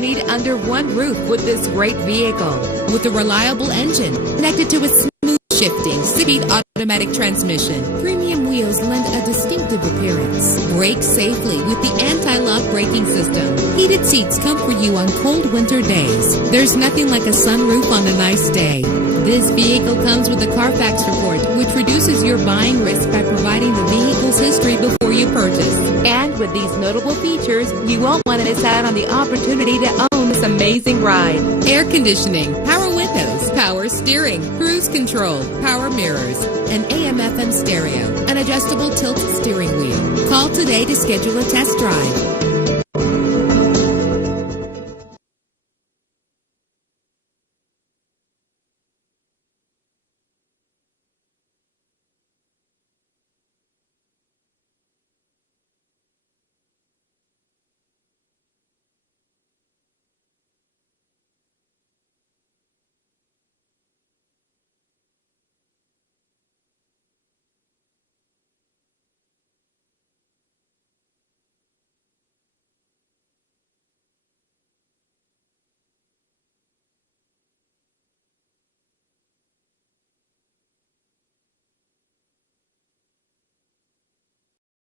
need under one roof with this great vehicle. With a reliable engine connected to a smooth shifting 6-speed automatic transmission, premium wheels lend a distinctive appearance. Brake safely with the anti-lock braking system. Heated seats comfort you on cold winter days. There's nothing like a sunroof on a nice day. This vehicle comes with a CARFAX report, which reduces your buying risk by providing the vehicle's history before you purchase. And with these notable features, you won't want to miss out on the opportunity to own this amazing ride. Air conditioning, power windows, power steering, cruise control, power mirrors, an AM/FM stereo, an adjustable tilt steering wheel. Call today to schedule a test drive.